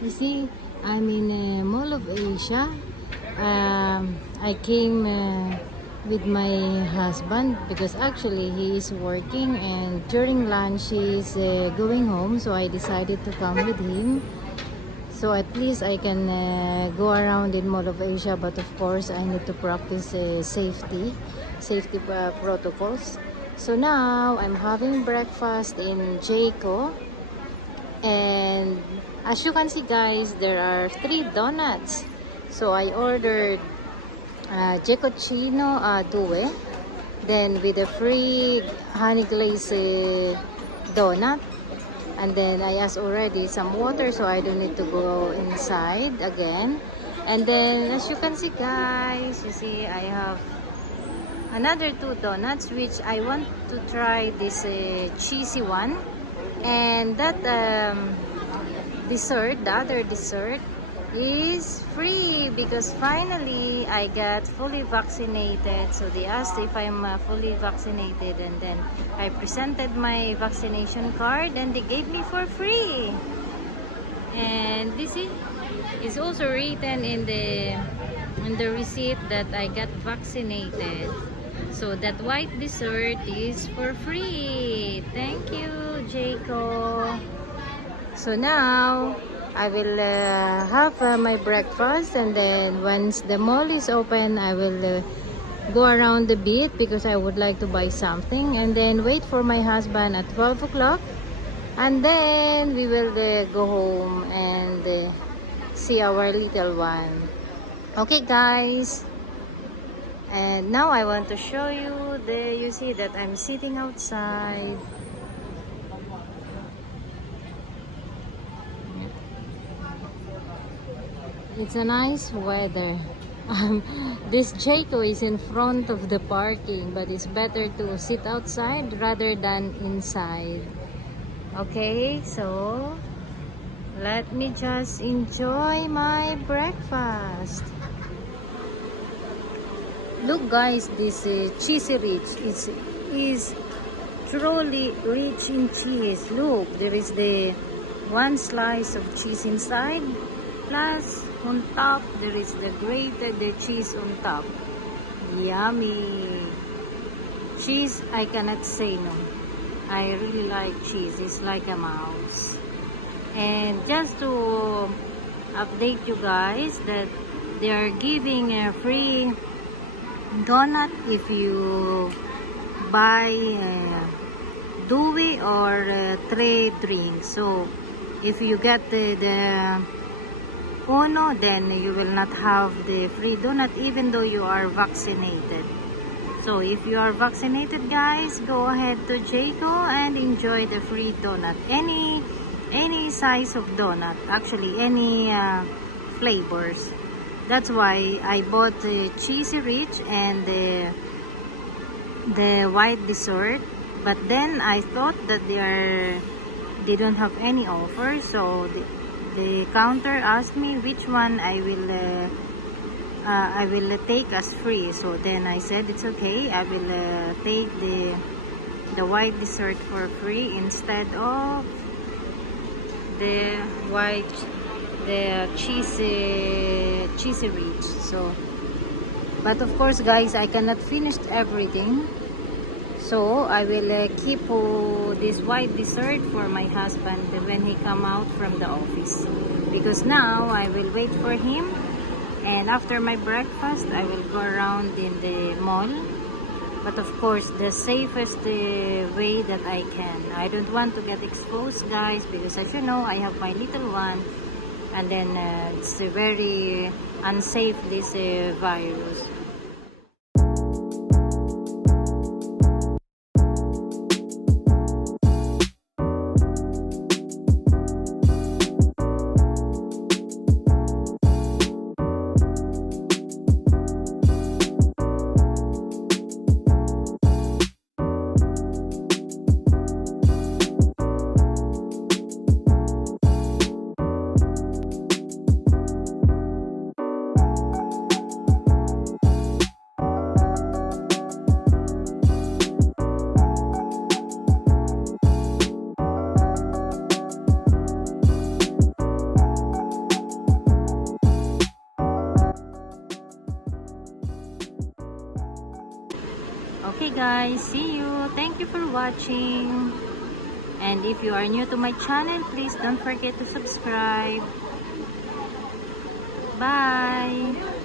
You see, I'm in a Mall of Asia. I came with my husband because actually he is working, and during lunch he is going home, so I decided to come with him. So at least I can go around in Mall of Asia, but of course I need to practice safety protocols. So now I'm having breakfast in Jayco, and as you can see guys, there are 3 donuts. So I ordered Jaycochino Due, then with a free honey glaze donut. And then I asked already some water, so I don't need to go inside again. And then as you can see guys, you see I have another 2 donuts, which I want to try this cheesy one. And that dessert, the other dessert, is free because finally I got fully vaccinated. So they asked if I'm fully vaccinated, and then I presented my vaccination card and they gave me for free. And this is also written in the receipt that I got vaccinated. So that white dessert is for free. Thank you, Jayco. So now I will have my breakfast, and then once the mall is open, I will go around a bit because I would like to buy something, and then wait for my husband at 12 o'clock, and then we will go home and see our little one. Okay guys, and now I want to show you you see that I'm sitting outside. It's a nice weather. This Jayco is in front of the parking, but it's better to sit outside rather than inside. Okay, so let me just enjoy my breakfast. Look guys, this cheesy rich is truly rich in cheese. Look, there is the 1 slice of cheese inside, plus on top there is the grated cheese on top. Yummy cheese. I cannot say no. I really like cheese. It's like a mouse. And just to update you guys that they are giving a free donut if you buy Dewey or 3 drinks. So if you get the Uno, then you will not have the free donut even though you are vaccinated. So if you are vaccinated guys, go ahead to Jayco and enjoy the free donut. Any size of donut, actually any flavors. That's why I bought the cheesy rich and the white dessert. But then I thought that they don't have any offer, so the counter asked me which one I will take as free. So then I said it's okay, I will take the white dessert for free instead of the cheesy rich. So but of course guys, I cannot finish everything, so I will keep this white dessert for my husband when he come out from the office, because now I will wait for him, and after my breakfast I will go around in the mall. But of course the safest way that I can. I don't want to get exposed guys, because as you know I have my little one, and then it's very unsafe, this virus. Okay guys, see you. Thank you for watching. And if you are new to my channel, please don't forget to subscribe. Bye!